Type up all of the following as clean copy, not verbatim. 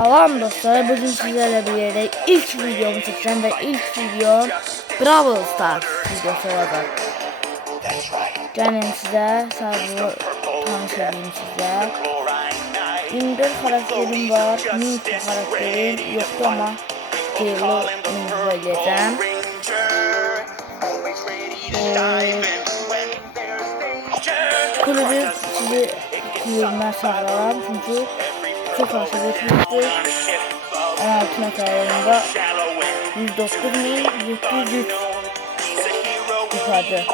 Salam dostlar, bugün sizlerle birlikte ilk videomu çekeceğim ve ilk videom Brawl Stars videosu olacak. Gelin size sadece tanış edeyim size. 24 karakterim var, Nita karakterim yoktu ama Gale'ı info edeceğim. Kulübü sizi kulübüne sağlarım çünkü çok aşırı götürmüştü. 16 metrelerde 109.703 ifade.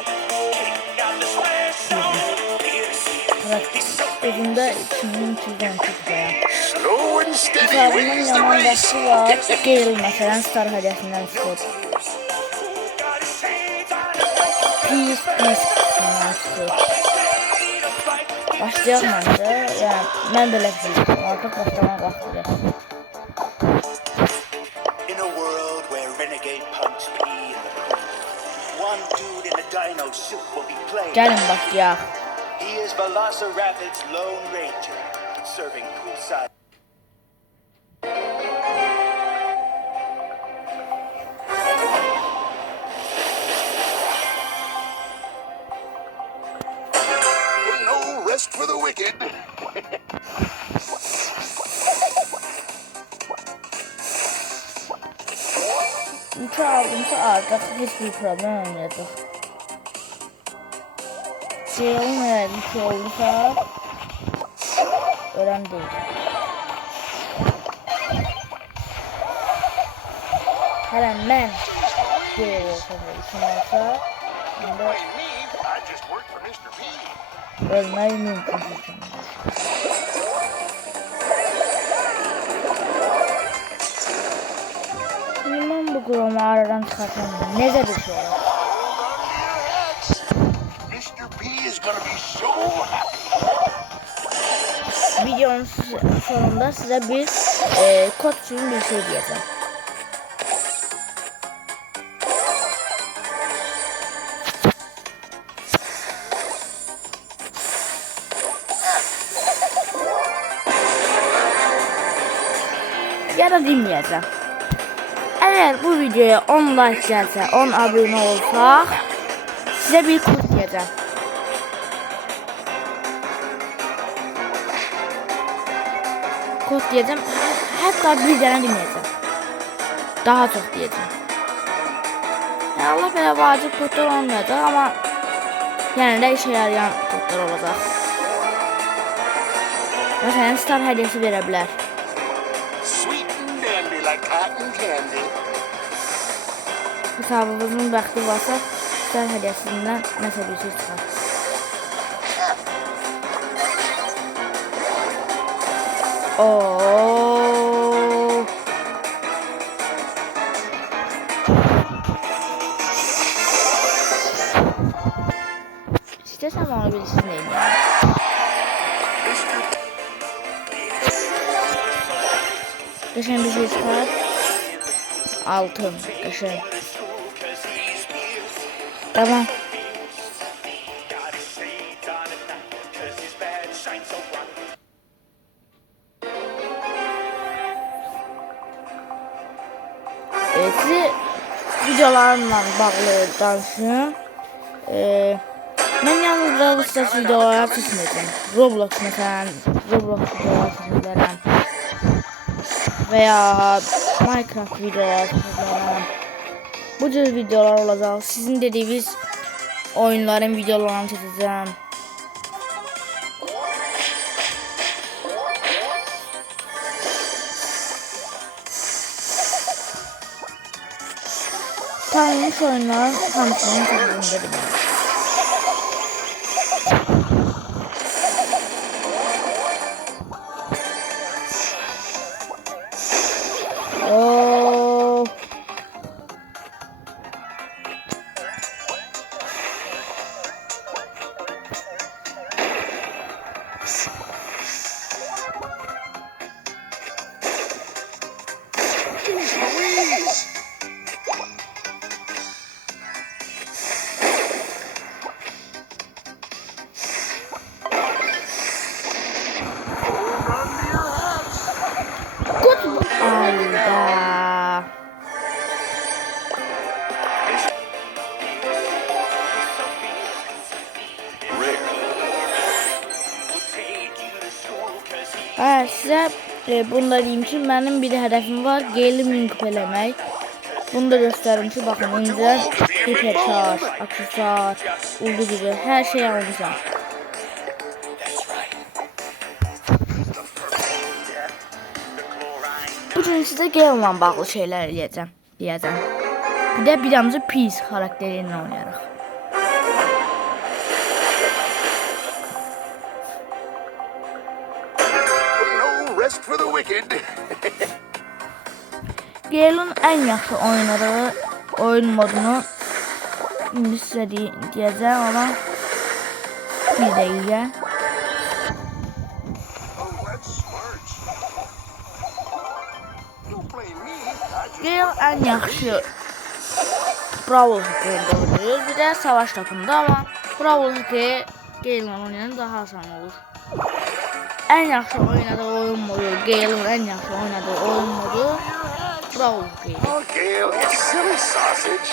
Karakterinde 2212 ifade. Hesabının yaman başı var. Gale mesela Star hediyesinden çıkıyor. Peace çıkıyor. Başlayalım bence. Yani ben böyle bir şey artık başlamak vaktidir. Gelin başlayalım. He is Velociraptor's Lone Ranger, serving poolside. No rest for the wicked. Üçü aldımsa artık hiçbir problem olmayacak. Şey olmayan bir şey olursa önemli değil. Hemen bir işim olsa ölmeyi mümkün. Bilmem bu kurumu aradan çıkartamıyorum. Ne de bir şey olur. Videonun sonunda size bir kod için bir şey diyeceğim. Ya da dinleyeceğim. Eğer bu videoya 10 like gelse, 10 abone olsak size bir kod diyeceğim. Kod diyeceğim. Hatta bir tane demeyeceğim. Daha çok diyeceğim. Yani Allah böyle vacip kodlar olmayacak ama yani de işe yarayan kodlar olacak. Mesela Star hediyesi verebilir. Hesabımızın vakti varsa Star hediyesinden mesela bir şey çıkar. Oo. İstesem onu birisini değil yani. Geçen bir şey çıkar. Altın. Geçen. Tamam. Size videolarımla bağlı danışıyorum. Ben yalnız Brawl Stars videolar çekmeyeceğim. Roblox mesela, Roblox videolar çekmeyeceğim. Veya Minecraft videolar çekmeyeceğim. Bu tür videolar olacak. Sizin dediğiniz oyunların videolarını çekeceğim. Tanınmış oyunların hamsını çekeceğim dedim. Oh. Bunu da diyeyim ki mənim bir hədəfim var. Gale'i minküp eləmək. Bunu da göstərim ki, baxın, incə hiperşarj, aksesuar, uldu gücü, hər şey almışam. Bugün sizə Gale'la bağlı şeylər deyəcəm. Bir də biramızı Peace xarakteri ilə oynayarıq. No rest for the wicked. Gale'ın ən yaxşı oynadığı oyun modunu indi sizə deyəcəm, amma bir dəqiqə. Oh, that's smart. Don't blame me. Gale ən yaxşı Brawl Hockey'de oynayır. Bir də savaş tapında, amma Brawl Hockey Gale'la oynayan daha asan olur. Ən yaxşı oynadığı oyun modu, Gale'ın ən yaxşı oynadığı oyun modu Brawl Hockey. Oh, Gale, you silly sausage.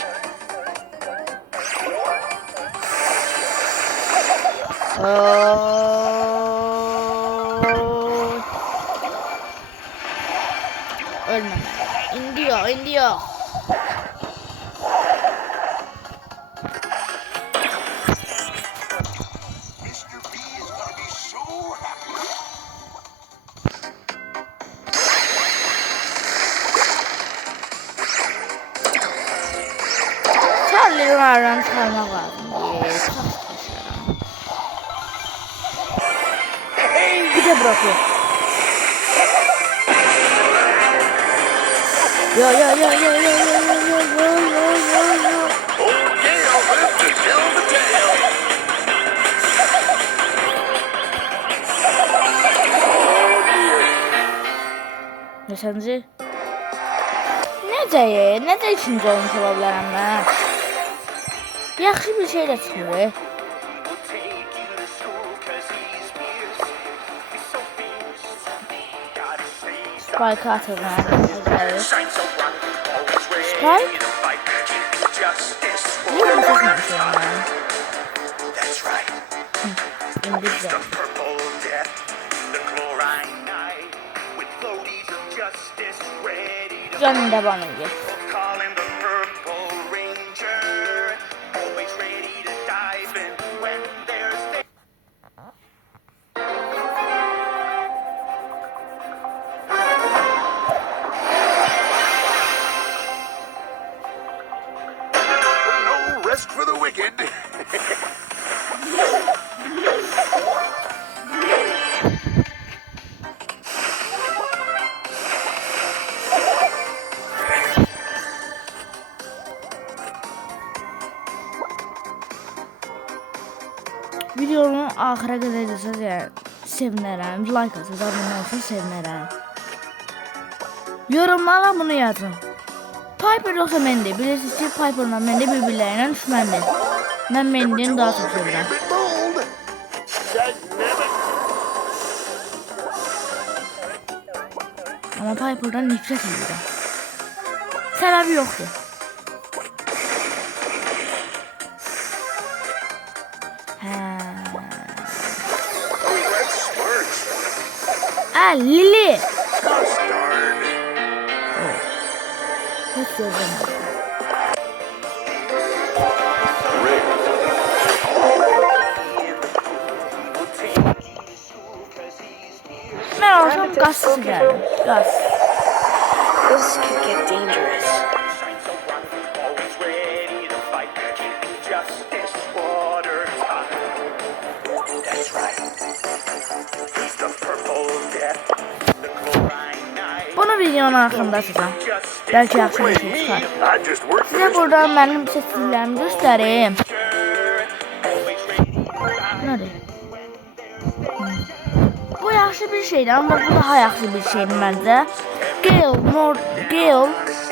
Ölmem. İndiyor. Mr. B is gonna be so happy. Charlie'nin aradan çıkarmak lazım. Bir de bırakıyor. Yo. Old Gale lives to tell the tale. Sence? Necə ikinci olmuş ola bilərəm mən? Yaxşı bir şey də çıxır. Spike atır mən. Spike? Niye bunu seçmemişim ben? İngilizce. Canım da bana gel. No rest for the wicked. Videonu axıra qədər izləsəz, sevinərəm. Like atsanız, abunə olsanız sevinərəm. Yorumlara bunu yazın. Piper yoxsa Mandy? Bilirsiniz ki, Piper'la Mandy bir-birlərindən düşməndir. Mən Mandy'ni daha çox sevirəm. Bold. Amma Piper'dan nifrət edirəm. Səbəbi yoxdur. Lili. Gosh darn. Hiç görmedim. Ben olsam gazsız geldim. Gaz. This could get dangerous. That's right. He's the purple death. Bunu videonun hakkında açacağım. Belki yaxşı bir şey çıkar. I just worked Size buradan benim seçkilerimi göstereyim. Nerede? Bu yaxşı bir şeydi ama bu daha yaxşı bir şeydi bence. Gale,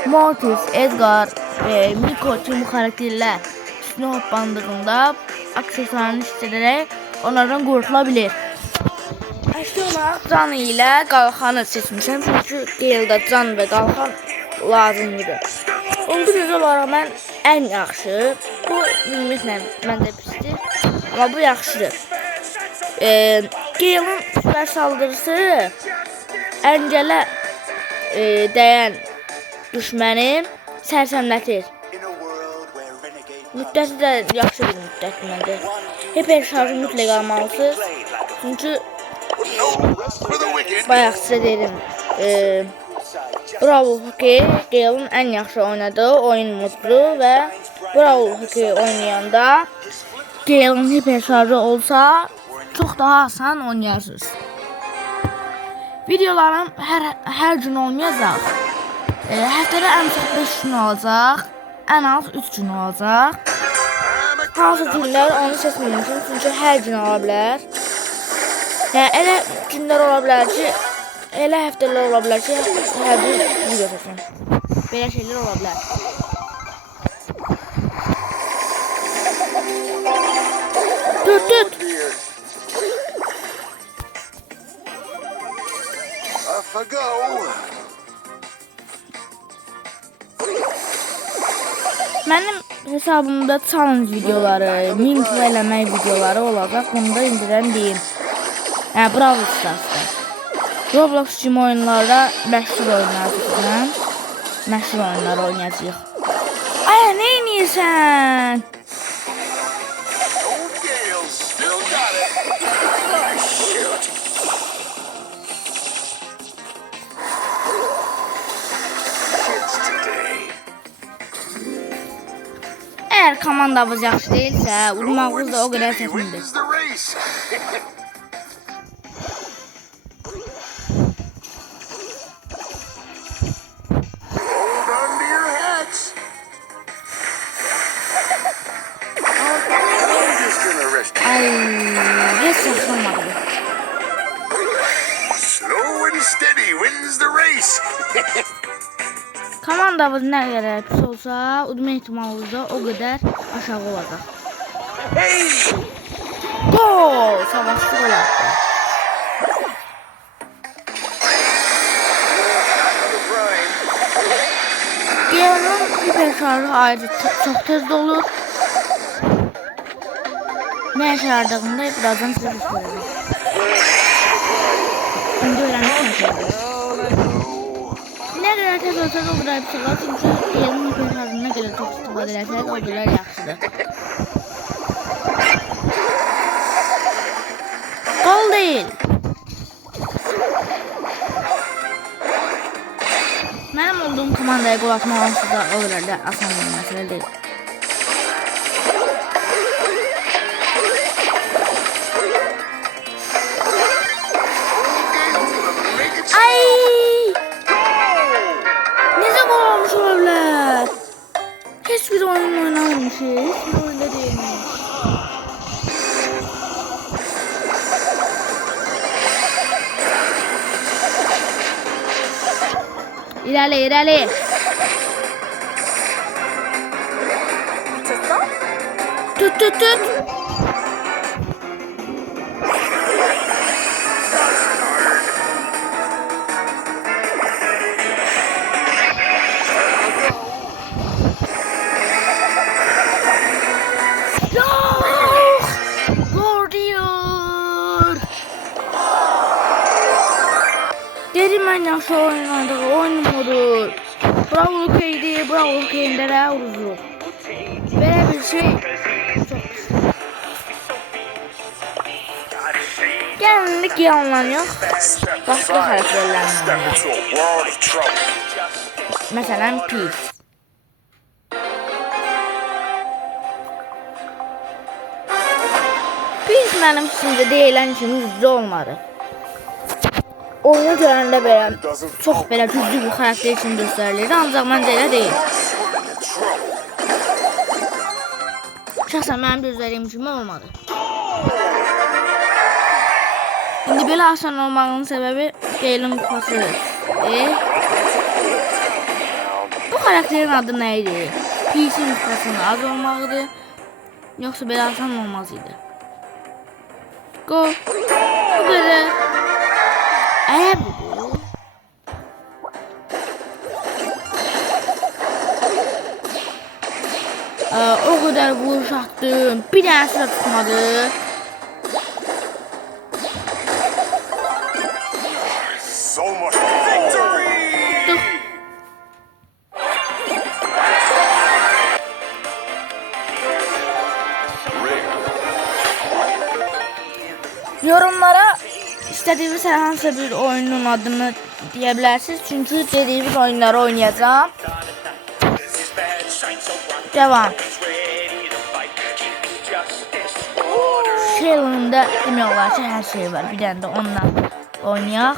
Mortis, Edgar ve Miko tüm bu karakterler üstüne hoplandığında aksesuarını isteyerek onlardan kurtulabilir. Aslında can ile kalkanı seçmişim çünkü Gale'da can ve kalkan lazımdır. Oldu güzel olarak ben en yaxşı. Bu ümumiyyətlə məndə pisdir. Ama bu yaxşıdır. Gale'ın süper saldırısı əngələ dəyən düşməni sərsəmlətir. Müddəti də yaxşı bir müddətdir məncə. Hiper şarjı mütləq almalısınız. Çünki bayaq sizə dedim, Brawl Hockey Gale'ın ən yaxşı oynadığı oyun modudur və Brawl Hockey oynayanda Gale'ın hiper şarjı olsa çox daha asan oynayarsınız. Videolarım hər gün olmayacaq. Həftədə ən çox 5 gün olacaq. Ən az 3 gün olacaq. Hansı günlər onu seçməmişim çünki hər gün ola bilər. Yəni elə günlər ola bilər ki, elə həftələr ola bilər ki, hər gün video çəkəm. Belə şeylər ola bilər. Tut. Off I go. Mənim hesabımda challenge videoları, minto eləmək videoları olacaq. Bunu da indidən deyim. Yəni Brawl Stars'da. Roblox kimi oyunlarda məşhur oynayacağıq. Məşhur oyunlar oynayacağıq. Ay, nə edirsən? Old Gale still got it. Shoot. Kids today. Əgər komandamız yaxşı deyilsə, udmağımız da o qədər çətindir. Wins the race. Hold on to your hats. I'm just gonna rest you. Ay, heç yaxşı olmadı. Slow and steady wins the race. Komandamız nə qədər pis olsa, udma ehtimalımız da o qədər aşağı olacaq. Hey! Gol! Savaşçı gol attı. Gale'ın hiper şarjı ayrı çox tez dolur. Nə yaşardığında birazdan sizə göstərəcəm. İndi öyrənmək məşədir. Nə qədər tez olsa da o qədər pis olar. Çünki Gale'ın hiper şarjına görə çox istifadə etsək o qədər yaxşıdır. Gol değil. Mənim olduğum komandaya gol atmaq onsuz da o qədər də asan bir məsələ deyil. Ay! Necə gol olmuş ola bilər? Heç bir oyun oynamamışıq. Heç bir oyunda deyilmiş. İlerle. Tut. Yok! Gol diyor. Dedim ben yaxşı oynadığı oyun modu. Brawl Hockey'di. Brawl Hockey'ində də uruzu. Belə bir şey çox pis. Gəlinlik yalanlar yox. Başqa xarakterlərlə oynayır. Məsələn, Pis. Pis mənim içində deyilən kimi güclü olmadı. Oyunu görəndə belə çox belə güclü bir xarakter üçün göstərilir, ancaq məncə elə deyil. Şəxsən mənim gözlədiyim kimi olmadı. İndi belə asan olmağının səbəbi Gale'ın kupası. Bu xarakterin adı nə idi? Pis'in kupasının az olmağıdır, yoxsa belə asan olmaz idi. Gol. Bu qədər. Bu. O kadar vuruş attım. Bir tanesi de tutmadı. So much istediğiniz herhangi bir oyunun adını diyebilirsiniz. Çünkü dediğimiz oyunları oynayacağım. Devam. Şeylerinde demiyorlar ki her şey var. Bir tane de onunla oynayak.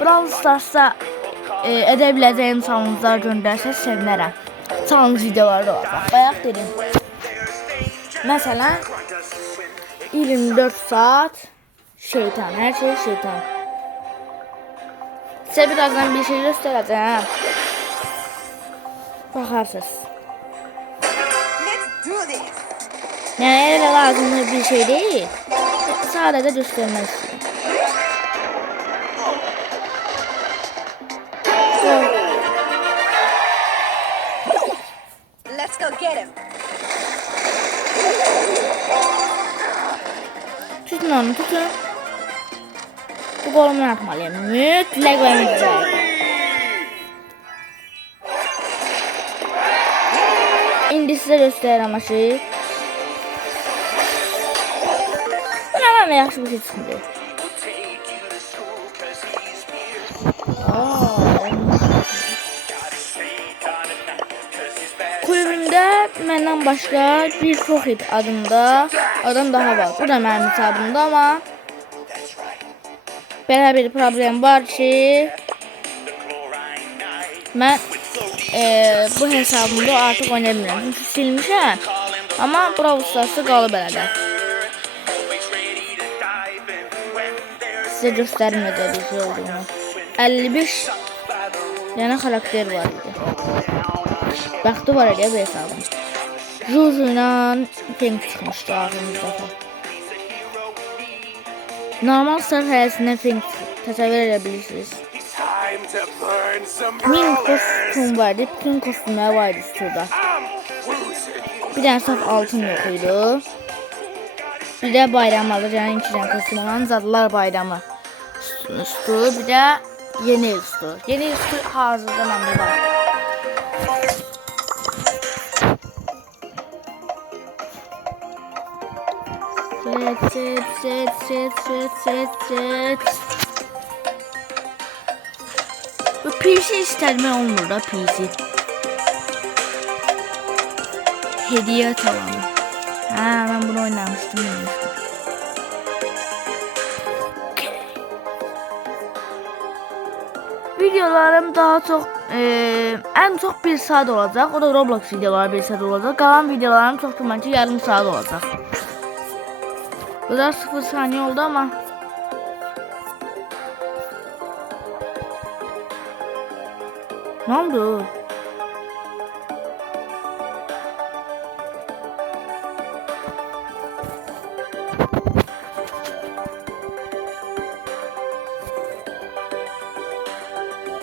Brawl Stars'ta edebileceğim salonuzlar gönderseniz sevinirim. Salonuz videoları var. Bayaq dedim. Mesela 24 saat şeytan. Her şey şeytan. Size birazdan bir şey göstereceğim. Bakarsınız. Yani öyle lazım bir şey değil. Sadece göstermek istiyorum. Let's go get him. Tutun onu tutun. Bu kolumu atmalıyım. Mütlak oynayacağım. İndi size göstereyim aşıyı. Ne yaxşı bir şey çıxdı. Kulübümdə məndən başqa bir Foxit adında adam daha var. Bu da mənim hesabımda ama belə bir problem var ki mən bu hesabımda artıq oynaya bilmirəm. Çünki silmişəm. Ama Brawl Stars'da qalıb elədə. Size göstermedi bir şey olduğunu. 55 tane karakter var idi. Baktı var ya bu hesabım. Juju ile Pink çıkmıştı ağzımız defa. Normal star hayatında Pink təsəvvür edebilirsiniz. Min kostüm vardı. Bütün kostümler vardı şurada. Bir tane saf altın yok idi. Bir de bayram alacağın 2 tane kostüm olan Zadlar Bayramı üstü, bir de yeni üstü. Yeni üstü hazırda məndə var. Set. Bu PC isterme olmur da PC. Hediye tamamı. Ha, ben bunu oynamıştım. Videolarım daha çok en çok 1 saat olacak. O da Roblox videoları 1 saat olacak. Kalan videolarım çok tutmak için yarım saat olacak. Bu da 0 saniye oldu ama ne oldu?